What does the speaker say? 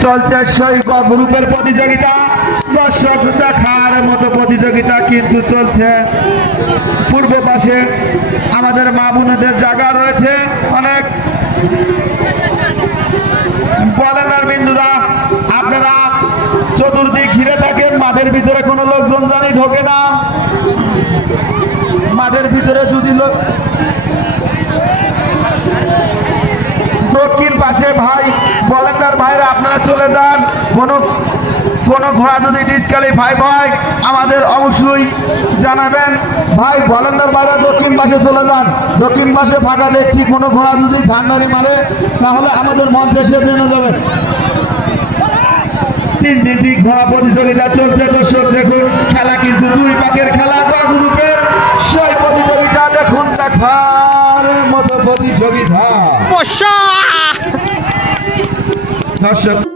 চলছে গ- গ্রুপের প্রতিযোগিতা। দর্শক দেখার মতো প্রতিযোগিতা কিন্তু চলছে। পূর্ব পাশে আমাদের মা বোনেদের জায়গা রয়েছে। অনেক বলেনার বিন্দুরা, আপনারা চতুর্দিক ঘিরে থাকেন, মাঠের ভিতরে কোনো লোকজন জানি ঢোকে না। মাঠের ভিতরে যদি লোক দক্ষিণ পাশে ভাই আপনারা চলে যান। কোনো কোনো ঘোড়া যদি ডিসকালিফাই হয়, আমাদের অবশ্যই জানাবেন। ভাই, বলেন্দার ভাইরা দক্ষিণ পাশে চলে যান। দক্ষিণ পাশে ফাঁকা দেখছি, কোনো ঘোড়া যদি ঝান্ডারি মারে, তাহলে আমাদের মঞ্চে এসে জেনে যাবেন। তিন তিনটি ঘোড়া প্রতিযোগিতা চলছে, দর্শক দেখুন, খেলা কিন্তু দুই পাকের খেলা। গ্রুপের সেই প্রতিযোগিতা, দেখুন দেখার মতো প্রতিযোগিতা। বসা দর্শক